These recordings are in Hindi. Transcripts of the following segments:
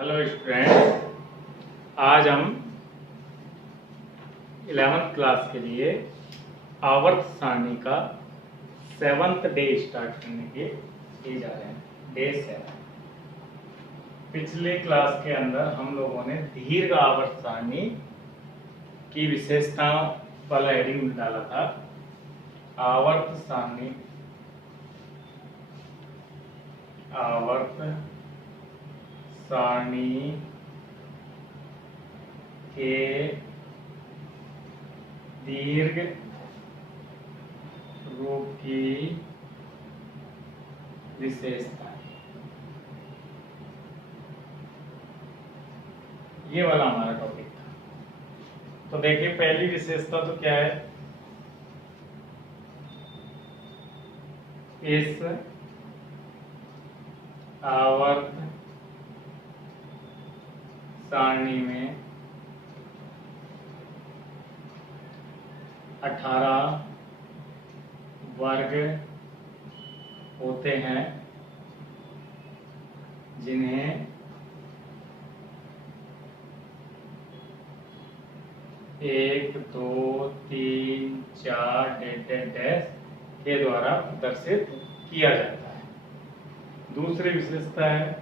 हेलो स्टूडेंट्स, आज हम 11th क्लास के लिए आवर्त सारणी का 7th डे स्टार्ट करने के लिए जा रहे हैं। डे 7। पिछले क्लास के अंदर हम लोगों ने दीर्घ आवर्त सारणी की विशेषताओं वाला हेडिंग डाला था। आवर्त सारणी के दीर्घ रूप की विशेषता, ये वाला हमारा टॉपिक था। तो देखिए, पहली विशेषता तो क्या है, इस आवर्त सारणी में 18 वर्ग होते हैं, जिन्हें एक, दो, तीन, चार डैश के द्वारा प्रदर्शित किया जाता है। दूसरी विशेषता है,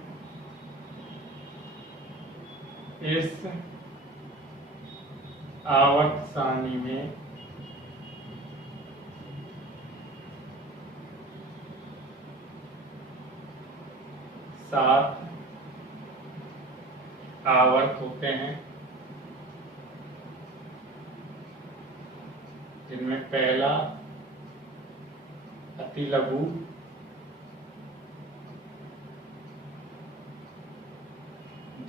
इस आवर्त सारणी में सात आवर्त होते हैं, जिनमें पहला अति लघु,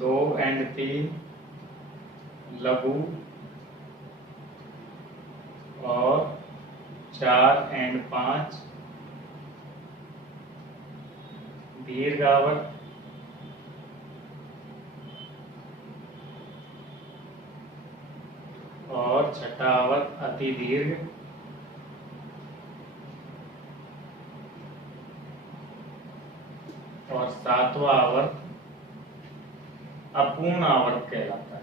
दो एंड तीन लघु और 4 एंड 5 दीर्घ आवर्त। और छठा आवर्त अति दीर्घ। और सातवां आवर्त अपूर्ण आवर्त कहलाता है।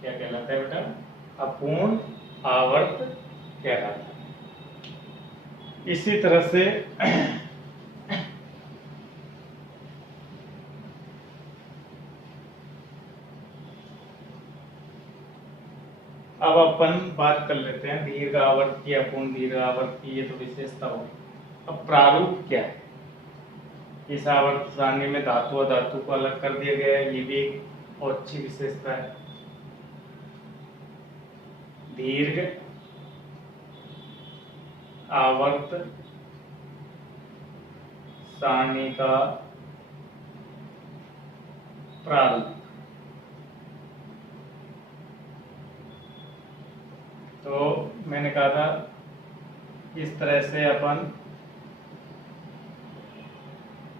क्या कहलाता है बेटा? अपूर्ण आवर्त कहलाता है। इसी तरह से अब अपन बात कर लेते हैं दीर्घ आवर्त की, अपूर्ण दीर्घ आवर्त की। ये तो विशेषता होगी। अब प्रारूप क्या है? इस आवर्त सारणी में धातु और धातु को अलग कर दिया गया है, ये भी एक और अच्छी विशेषता है। दीर्घ आवर्त सारणी का प्रारूप। तो मैंने कहा था इस तरह से अपन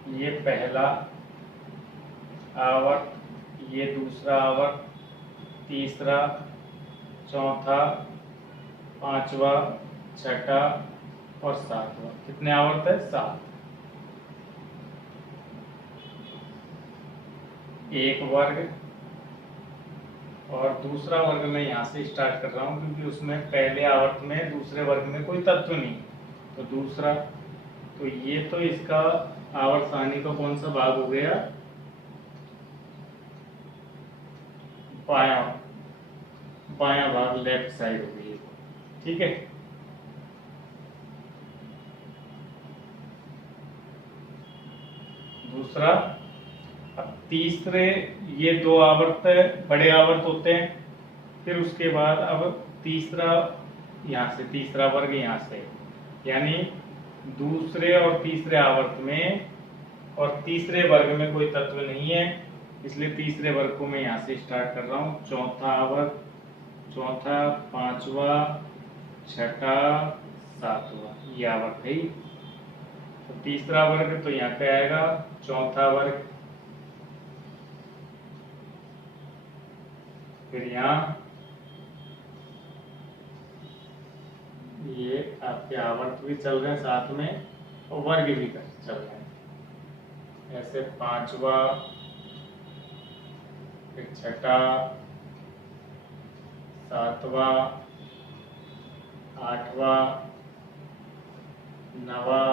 ये पहला आवर्त, ये दूसरा आवर्त, तीसरा, चौथा, पांचवा, छठा और सातवां। कितने आवर्त है? 7। एक वर्ग और दूसरा वर्ग मैं यहाँ से स्टार्ट कर रहा हूँ, क्योंकि उसमें पहले आवर्त में दूसरे वर्ग में कोई तत्व नहीं। तो दूसरा, तो ये तो इसका आवर्त सारणी का कौन सा भाग हो गया? बायां भाग, लेफ्ट साइड हो गई। ठीक है। दूसरा, अब तीसरे, ये दो आवर्त बड़े आवर्त होते हैं। फिर उसके बाद अब तीसरा, यहाँ से तीसरा वर्ग यहाँ से, यानी दूसरे और तीसरे आवर्त में और तीसरे वर्ग में कोई तत्व नहीं है, इसलिए तीसरे वर्ग को मैं यहाँ से स्टार्ट कर रहा हूँ। चौथा आवर्त, चौथा, पांचवा, छठा, सातवां, ये आवर्त है। तो तीसरा वर्ग तो यहाँ पे आएगा, चौथा वर्ग, फिर यहाँ ये आपके आवर्त भी चल रहे हैं साथ में और वर्ग भी चल रहे हैं। ऐसे पांचवा, फिर छठा, सातवा, आठवा, नवा,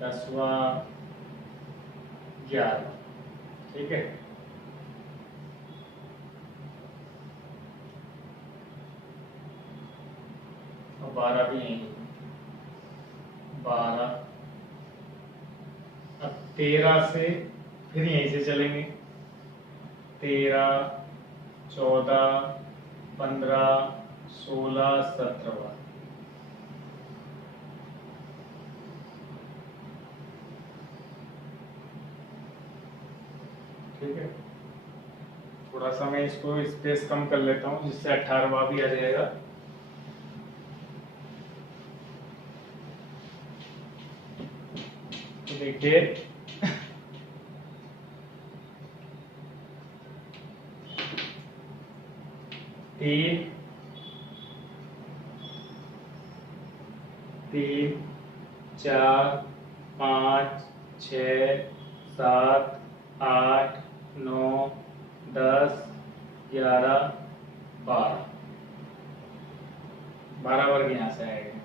10वां, 11वां। ठीक है। और 12 भी यही, 12। अब 13 से फिर यहीं से चलेंगे, 13, 14, 15, 16, 17। ठीक है। थोड़ा सा मैं इसको स्पेस कम कर लेता हूँ जिससे 18वां भी आ जाएगा। तो देखिए, तीन, 4, 5, 6, 7, 8, 9, 10, 11, 12। 12 वर्ग यहाँ से आएगा।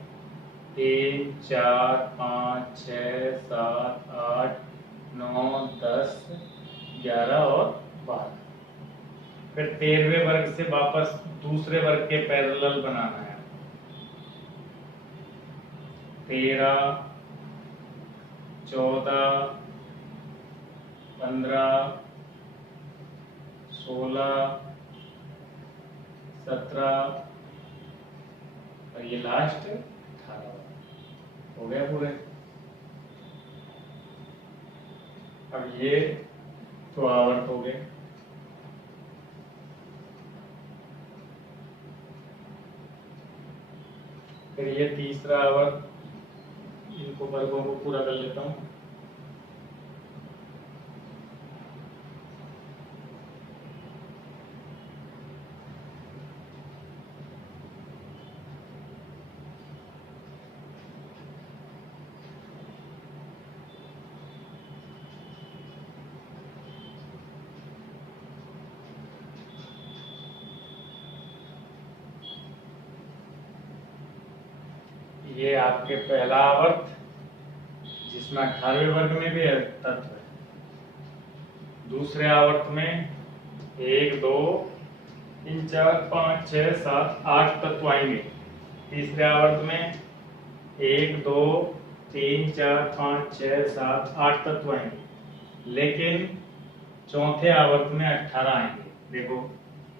3, 4, 5, 6, 7, 8, 9, 10, 11 और 12। फिर 13वें वर्ग से वापस दूसरे वर्ग के पैरेलल बनाना है। 13, 14, 15, 16, 17 और ये लास्ट 18। हो गया पूरे। अब ये तो आवर्त हो गए। फिर ये तीसरा आवर्त, इनको वर्गों को पूरा कर लेता हूँ। ये आपके पहला आवर्त जिसमें 18वें वर्ग में भी तत्व है। दूसरे आवर्त में 1, 2, 3, 4, 5, 6, 7, 8 तत्व आएंगे। तीसरे आवर्त में 1, 2, 3, 4, 5, 6, 7, 8 तत्व आएंगे। लेकिन चौथे आवर्त में 18 आएंगे। देखो,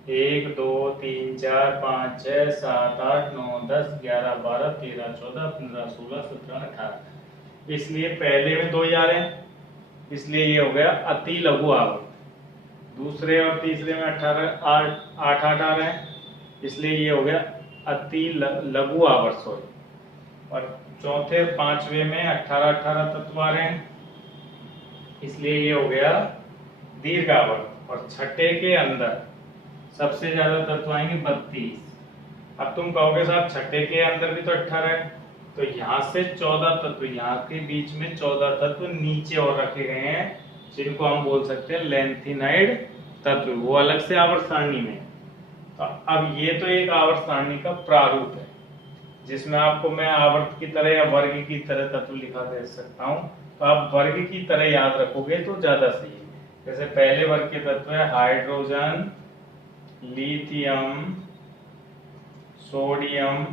1, 2, 3, 4, 5, 6, 7, 8, 9, 10, 11, 12, 13, 14, 15, 16, 17, 18। इसलिए पहले में 2 जा रहे हैं, इसलिए ये हो गया अति लघु आवर्त। दूसरे और तीसरे में 18, 8 आ रहे हैं, इसलिए ये हो गया अति लघु आवर्त। सॉरी। और चौथे 5वें में 18 तत्व आ रहे हैं, इसलिए ये हो गया दीर्घ आवर्त। और छठे के अंदर सबसे ज्यादा तत्व आएंगे 32। अब तुम कहोगे साहब छठे के अंदर भी तो 18 है, तो यहाँ से 14 तत्व, यहाँ के बीच में 14 तत्व नीचे और रखे गए हैं, जिनको हम बोल सकते हैं लेंथिनाइड तत्व। वो अलग से आवर्त सारणी में। तो अब ये तो एक आवर्त सारणी का प्रारूप है, जिसमें आपको मैं आवर्त की तरह या वर्ग की तरह तत्व लिखा दे सकता हूँ। तो आप वर्ग की तरह याद रखोगे तो ज्यादा सही है। जैसे पहले वर्ग के तत्व है hydrogen, lithium, sodium,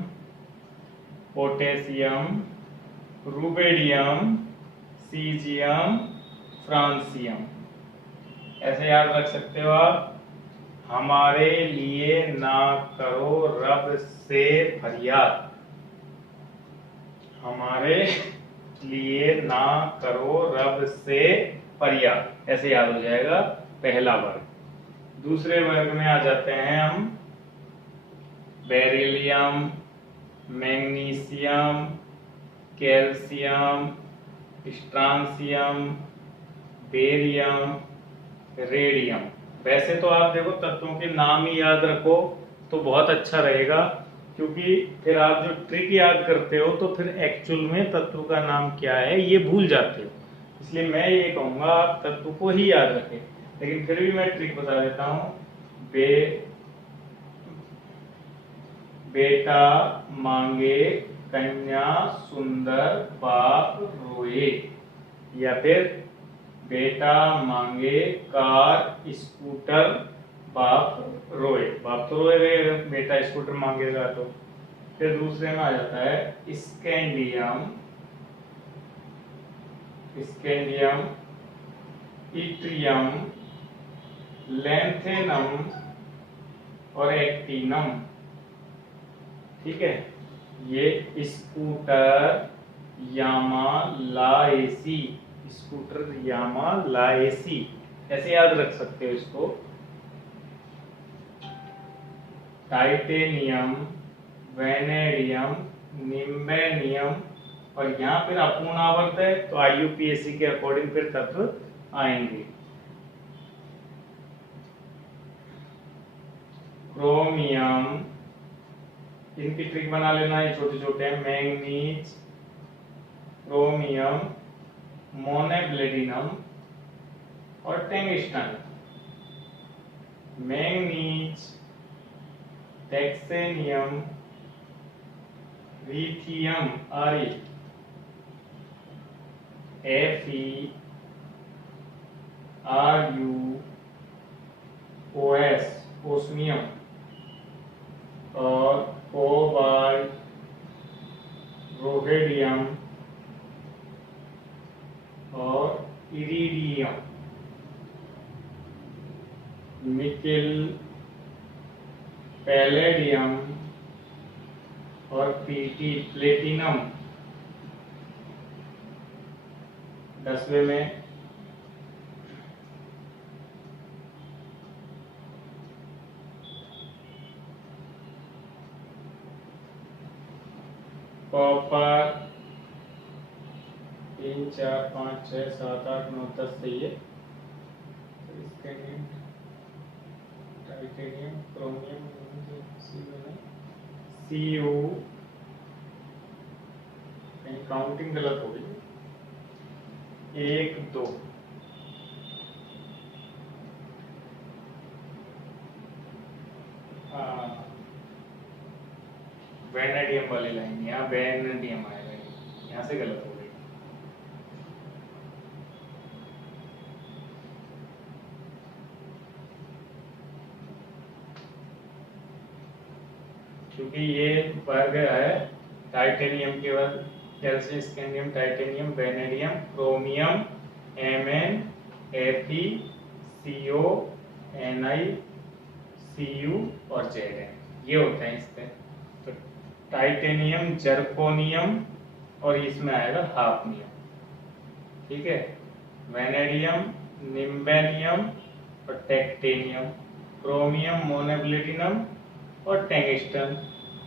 potassium, rubidium, caesium, francium. ऐसे याद रख सकते हो आप। हमारे लिए ना करो रब से फरियाद, हमारे लिए ना करो रब से फरियाद, ऐसे याद हो जाएगा पहला वर्ग। दूसरे वर्ग में आ जाते हैं हम। Beryllium, magnesium, calcium, strontium, barium, radium. वैसे तो आप देखो तत्वों के नाम ही याद रखो तो बहुत अच्छा रहेगा, क्योंकि फिर आप जो ट्रिक याद करते हो तो फिर एक्चुअल में तत्व का नाम क्या है ये भूल जाते हो। इसलिए मैं ये कहूंगा आप तत्व को ही याद रखें, लेकिन फिर भी मैं ट्रिक बता देता हूँ। बेटा मांगे कन्या सुंदर बाप रोए, या फिर बेटा मांगे कार स्कूटर बाप रोए। बाप तो रोएगा, बेटा स्कूटर मांगेगा तो। फिर दूसरे में आ जाता है स्कैंडियम, इट्रियम, लैंथेनम और एक्टिनम। ठीक है, ये स्कूटर यामा लाएसी, स्कूटर यामा लाएसी, ऐसे याद रख सकते हो इसको। टाइटेनियम, वेनेडियम, निम्बेनियम, और यहाँ फिर अपूर्ण आवर्त है तो IUPAC के अकॉर्डिंग फिर तत्व आएंगे। क्रोमियम, इनकी ट्रिक बना लेना, ये छोटे छोटे हैं। मैंगनीज, क्रोमियम, मोनेब्लेडिनम और टंगस्टन। मैंगनीज, टेक्सेनियम, lithium Re, Fe, Ru, OS osmium, और कोबाल्ट, रोहेडियम और इरिडियम। निकेल, पैलेडियम और प्लेटिनम। 10वें में कॉपर, 3 4 5 6 7 8 9 10 सही है। टाइटेनियम, क्रोमियम, CU, कहीं काउंटिंग गलत हो गई, 1 2। वेनेडियम वाली लाइन, यहाँ वेनेडियम आएगा, यहाँ से गलत हो गई। क्योंकि ये वर्ग है टाइटेनियम के वर्ग, calcium, scandium, titanium, vanadium, chromium, Mn, Fe, CO, Ni, Cu और Zn, ये होते हैं इसके। तो टाइटेनियम, जर्कोनियम और इसमें आएगा हाफनियम। ठीक है, वेनेडियम, निम्बेनियम और टेक्टेनियम, क्रोमियम, मोनेब्लेटिनम और टंगस्टन,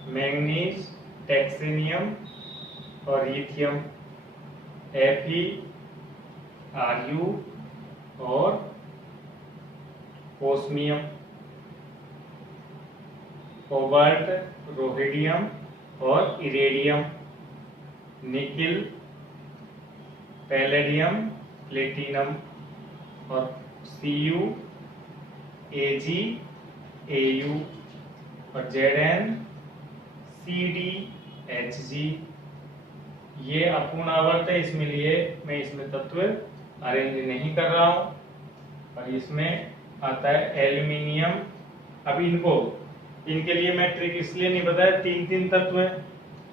मैंगनीज, टेक्सेनियम और लिथियम, Fe, Ru और ओस्मियम, कोबाल्ट, रोहेडियम और इरेडियम, निकिल, पैलेडियम, प्लेटिनम और Cu, Ag, Au और Zn, Cd, Hg। ये अपूर्ण आवर्त है, इसमें लिए मैं इसमें तत्व अरेंज नहीं कर रहा हूं। और इसमें आता है एल्यूमिनियम। अब इनके लिए मैं ट्रिक इसलिए नहीं बताया, 3 तत्व है,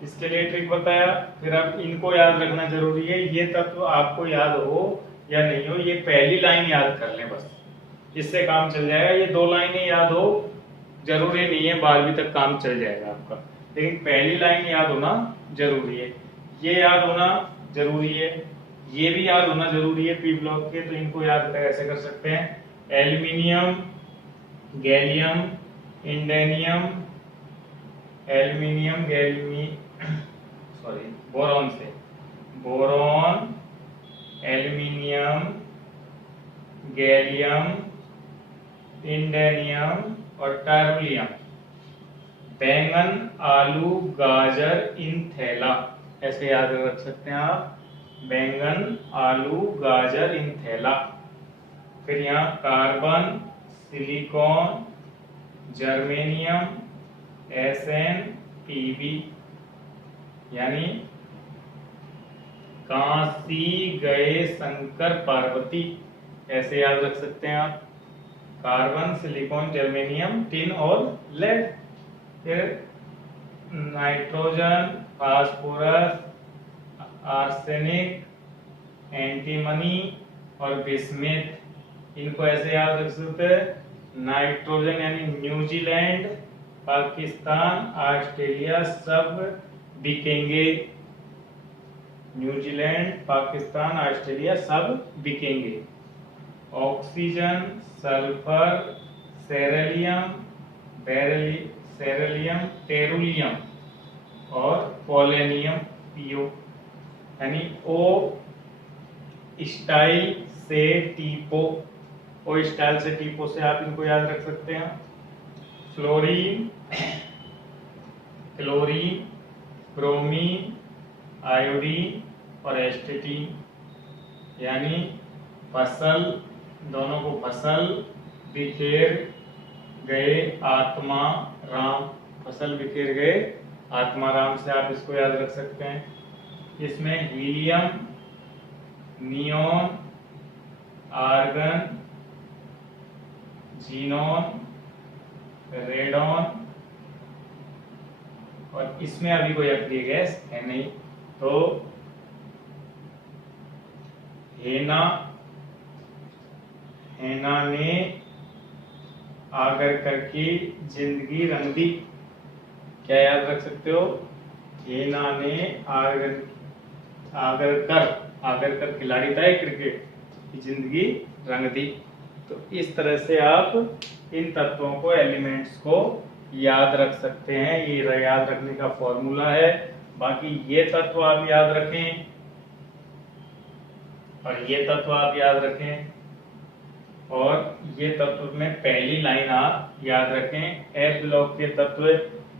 इसके लिए ट्रिक बताया। फिर अब इनको याद रखना जरूरी है। ये तत्व आपको याद हो या नहीं हो, ये पहली लाइन याद कर लें बस, इससे काम चल जाएगा। ये 2 लाइनें याद हो जरूरी नहीं है, 12वीं तक काम चल जाएगा आपका, लेकिन पहली लाइन याद होना जरूरी है। ये याद होना जरूरी है, ये भी याद होना जरूरी है पी ब्लॉक के। तो इनको याद कैसे कर सकते हैं? एल्यूमिनियम, गैलियम, इंडेनियम, एल्यूमिनियम, बोरॉन से, बोरॉन, एल्यूमिनियम, गैलियम, इंडेनियम और टर्बियम। बैंगन, आलू, गाजर इन थैला, ऐसे याद रख सकते हैं आप। बैंगन, आलू, गाजर इन थैला। फिर यहाँ carbon, silicon, germanium, SN, PB, यानी काशी गए शंकर पार्वती, ऐसे याद रख सकते हैं आप। कार्बन, सिलिकॉन, जर्मेनियम, टिन और लेड। फिर नाइट्रोजन, फास्फोरस, आर्सेनिक, एंटीमनी और बिस्मिथ, इनको ऐसे याद रख सकते हैं। नाइट्रोजन यानी न्यूजीलैंड, पाकिस्तान, ऑस्ट्रेलिया सब बिकेंगे। न्यूजीलैंड, पाकिस्तान, ऑस्ट्रेलिया सब बिकेंगे। ऑक्सीजन, सल्फर, सेरेलियम, सेरेलियम, टेरुलियम और पोलेनियम, पीओ, यानी ओ स्टाइल से टीपो। ओ स्टाइल से टीपो से आप इनको याद रख सकते हैं। फ्लोरीन, क्लोरीन, ब्रोमीन, आयोडीन और एस्टेटीन, यानी फसल, दोनों को फसल, बिखेर गए आत्मा राम, फसल बिखेर गए आत्मा राम से आप इसको याद रख सकते हैं। इसमें helium, neon, argon, xenon, radon और इसमें अभी कोई अक्रिय गैस है नहीं। तो हेना, हेना ने आगर कर की जिंदगी रंग दी, क्या याद रख सकते हो? हेना ने आगर कर खिलाड़ी था क्रिकेट की जिंदगी रंग दी। तो इस तरह से आप इन तत्वों को, एलिमेंट्स को याद रख सकते हैं। ये याद रखने का फॉर्मूला है। बाकी ये तत्व आप याद रखें और ये तत्व आप याद रखें, और ये तत्व में पहली लाइन आप याद रखें। एफ ब्लॉक के तत्व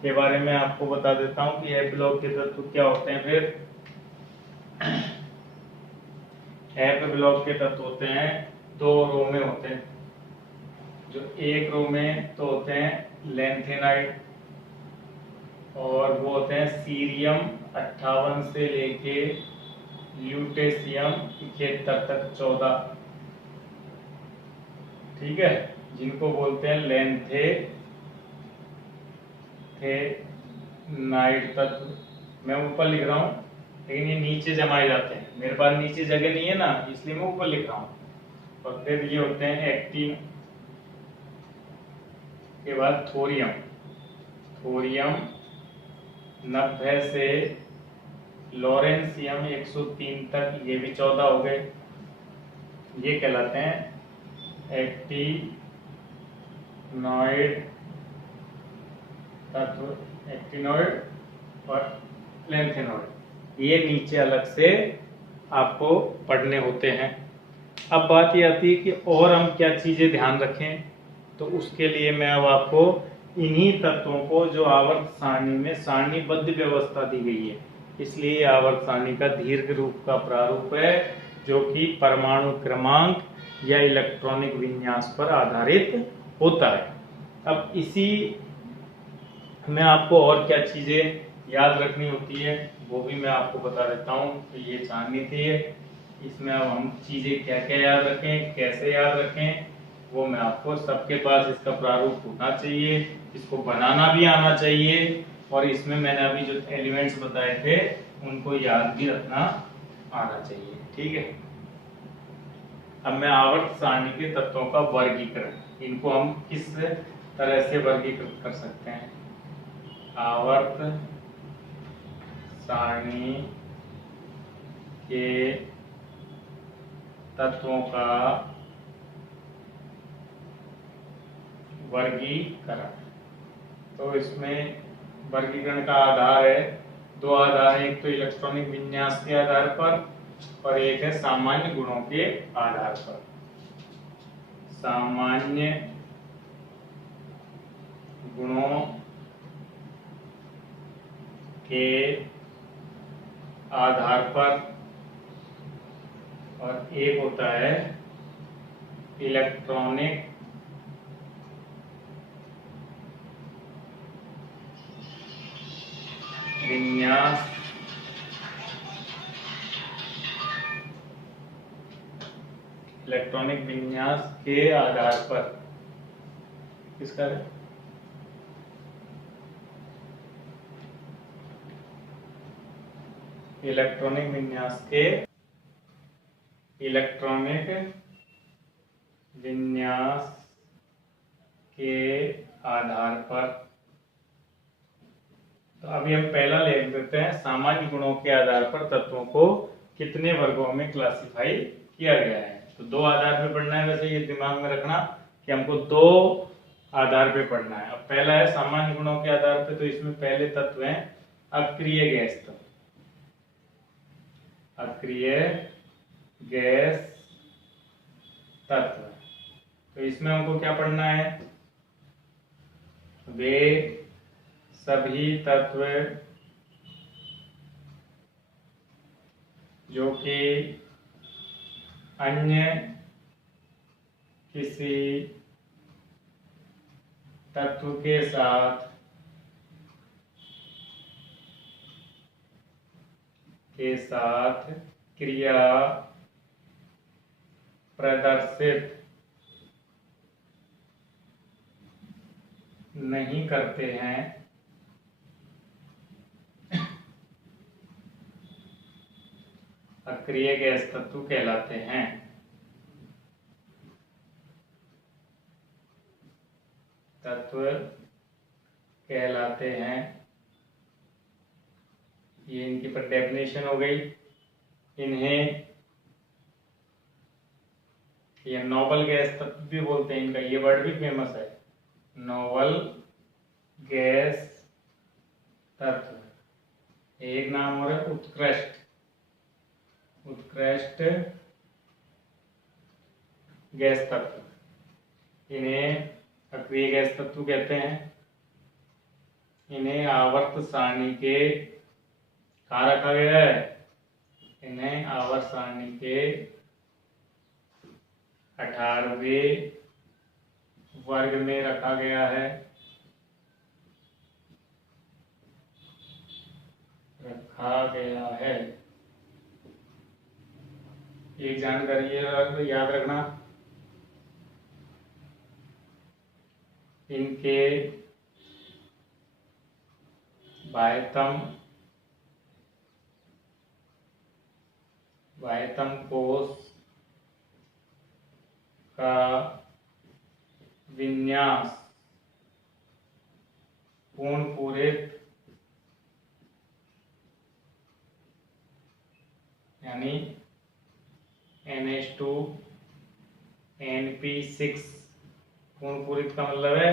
के बारे में आपको बता देता हूं कि एफ ब्लॉक के तत्व क्या होते हैं। फिर एफ ब्लॉक के तत्व होते हैं, दो रो में होते हैं। जो एक रो में तो होते हैं लेंथेनाइड, और वो होते हैं सीरियम 58 से लेके ल्यूटेशियम 71 तक 14, ठीक है, जिनको बोलते हैं लेंथेनाइड तत्व। मैं ऊपर लिख रहा हूं लेकिन ये नीचे जमाए जाते हैं, मेरे पास नीचे जगह नहीं है ना, इसलिए मैं ऊपर लिख रहा हूं। और फिर ये होते हैं एक्टिन के बाद थोरियम, 90 से लॉरेंसियम 103 तक, ये भी 14 हो गए। ये कहलाते हैं एक्टिनॉइड तत्व, एक्टिनॉइड और लेंथेनॉइड। ये नीचे अलग से आपको पढ़ने होते हैं। अब बात ये आती है कि और हम क्या चीजें ध्यान रखें, तो उसके लिए मैं अब आपको इन्हीं तत्वों को, जो आवर्त सारणी में सारणीबद्ध व्यवस्था दी गई है, इसलिए आवर्त सारणी का दीर्घ रूप का प्रारूप है, जो कि परमाणु क्रमांक या इलेक्ट्रॉनिक विन्यास पर आधारित होता है। अब इसी में आपको और क्या चीजें याद रखनी होती है वो भी मैं आपको बता देता हूँ कि ये सारणी थी, इसमें अब हम चीजें क्या क्या याद रखें, कैसे याद रखें, वो मैं आपको, सबके पास इसका प्रारूप होना चाहिए, इसको बनाना भी आना चाहिए, और इसमें मैंने अभी जो एलिमेंट्स बताए थे उनको याद भी रखना आना चाहिए, ठीक है। अब मैं आवर्त सारणी के तत्वों का वर्गीकरण, इनको हम किस तरह से वर्गीकृत कर सकते हैं। आवर्त सारणी के तत्वों का वर्गीकरण, तो इसमें वर्गीकरण का आधार है, दो आधार है, एक तो इलेक्ट्रॉनिक विन्यास के आधार पर और एक है सामान्य गुणों के आधार पर। सामान्य गुणों के आधार पर और एक होता है इलेक्ट्रॉनिक विन्यास इलेक्ट्रॉनिक विन्यास के आधार पर। किसका है? इलेक्ट्रॉनिक विन्यास के इलेक्ट्रॉनिक विन्यास के आधार पर। तो अभी हम पहला लिख देते हैं, सामान्य गुणों के आधार पर तत्वों को कितने वर्गों में क्लासिफाई किया गया है। तो दो आधार पे पढ़ना है, वैसे ये दिमाग में रखना कि हमको दो आधार पे पढ़ना है। अब पहला है सामान्य गुणों के आधार पे, तो इसमें पहले तत्व है अक्रिय गैस तत्व। अक्रिय गैस तत्व, तो इसमें हमको क्या पढ़ना है? वे सभी तत्व जो कि अन्य किसी तत्व के साथ क्रिया प्रदर्शित नहीं करते हैं, अक्रिय गैस तत्व कहलाते हैं। तत्व कहलाते हैं। ये इनकी पर डेफिनेशन हो गई। इन्हें ये नोबल गैस तत्व भी बोलते हैं, इनका ये वर्ड भी फेमस है, नोबल गैस तत्व। एक नाम और है उत्कृष्ट गैस तत्व। इन्हें अक्रिय गैस तत्व कहते हैं। इन्हें आवर्त सारणी के कहाँ रखा गया है? इन्हें आवर्त सारणी के 18वें वर्ग में रखा गया है। एक जानकारी याद रखना, इनके बाह्यतम कोश का विन्यास पूर्णपूरित यानी NH2 NP6, पूर्णपूरित का मतलब है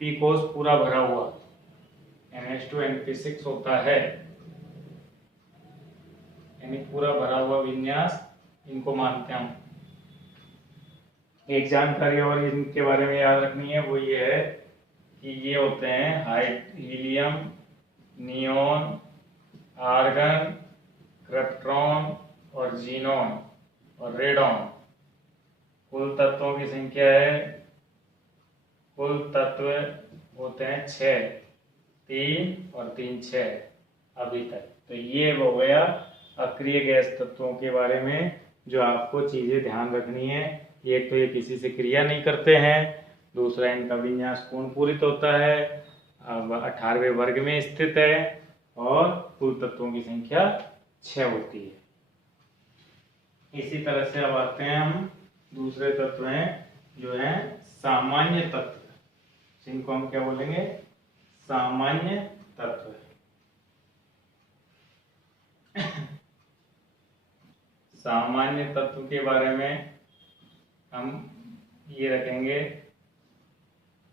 पी कोश पूरा भरा हुआ, NH2 NP6 होता है, यानी पूरा भरा हुआ विन्यास इनको मानते हैं हम। एक जानकारी और इनके बारे में याद रखनी है, वो ये है कि ये होते हैं हीलियम, नियोन, आर्गन, क्रिप्टॉन और जीनॉन और रेडॉन। कुल तत्वों की संख्या है, कुल तत्व होते हैं 6, 3 और 3 6 अभी तक। तो ये हो गया अक्रिय गैस तत्वों के बारे में जो आपको चीजें ध्यान रखनी है। एक तो ये किसी से क्रिया नहीं करते हैं, दूसरा इनका विन्यास पूर्णपूरित होता है, अब 18वें वर्ग में स्थित है और कुल तत्वों की संख्या 6 होती है। इसी तरह से अब आते हैं हम दूसरे तत्व हैं जो है सामान्य तत्व। इनको हम क्या बोलेंगे? सामान्य तत्व। सामान्य तत्व के बारे में हम ये रखेंगे,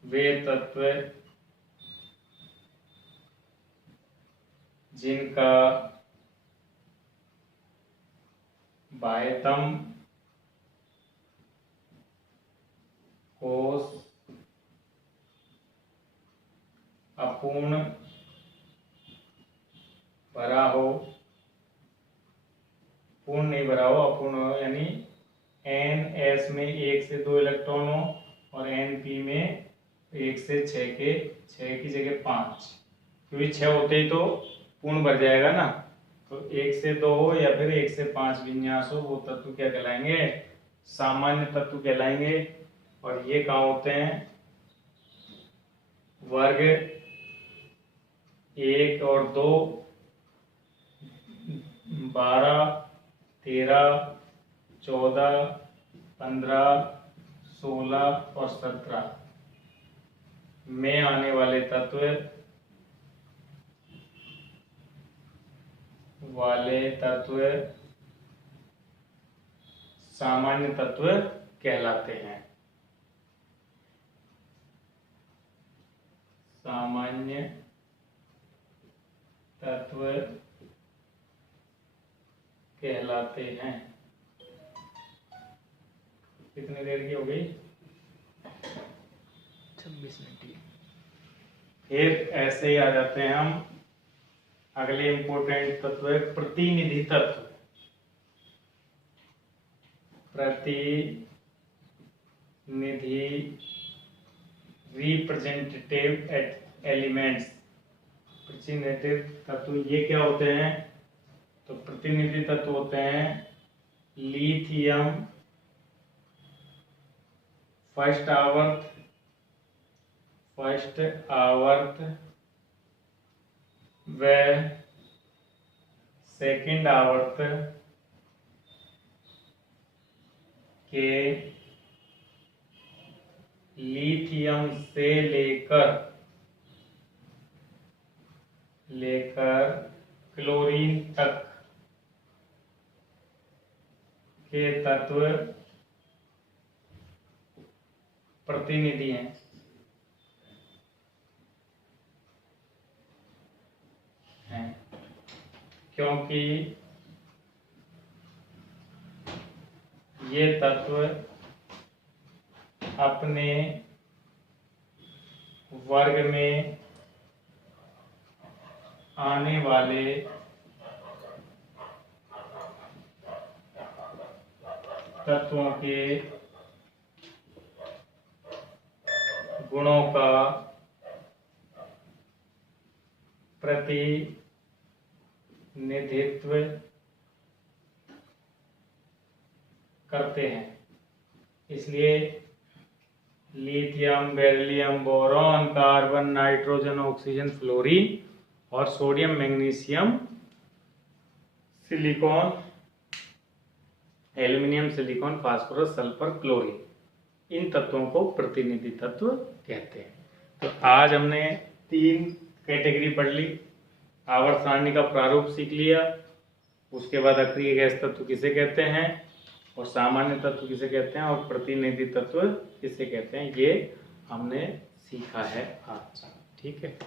वे तत्व जिनका बाह्यतम कोश अपूर्ण भरा हो पूर्ण नहीं भरा हो, अपूर्ण हो, यानी NS में 1 से 2 इलेक्ट्रॉन हो और NP में 1 से 6 के 6 की जगह 5, क्योंकि 6 होते ही तो पूर्ण भर जाएगा ना। तो 1 से 2 हो या फिर 1 से 5 विन्यास हो, वो तत्व क्या कहलाएंगे? सामान्य तत्व कहलाएंगे। और ये कहाँ होते हैं? वर्ग 1 और 2, 12, 13, 14, 15, 16 और 17 में आने वाले तत्व सामान्य तत्व कहलाते हैं। सामान्य तत्व कहलाते हैं। कितनी देर की हो गई? 26 मिनट। फिर ऐसे ही आ जाते हैं हम, अगले इंपॉर्टेंट तत्व है प्रतिनिधि तत्व। प्रतिनिधि रिप्रेजेंटेटिव एलिमेंट्स। प्रतिनिधि तत्व ये क्या होते हैं? तो प्रतिनिधि तत्व होते हैं लिथियम फर्स्ट आवर्त व सेकंड आवर्त के लिथियम से लेकर क्लोरीन तक के तत्व प्रतिनिधि हैं। क्योंकि ये तत्व अपने वर्ग में आने वाले तत्वों के गुणों का प्रतिनिधित्व करते हैं। इसलिए lithium, beryllium, boron, carbon, nitrogen, oxygen, fluorine और sodium, magnesium, silicon, aluminium, silicon, phosphorus, sulphur, chlorine, इन तत्वों को प्रतिनिधि तत्व कहते हैं। तो आज हमने 3 कैटेगरी पढ़ ली। आवर्त सारणी का प्रारूप सीख लिया, उसके बाद अक्रिय गैस तत्व किसे कहते हैं और सामान्य तत्व किसे कहते हैं और प्रतिनिधि तत्व किसे कहते हैं, ये हमने सीखा है आज। ठीक है।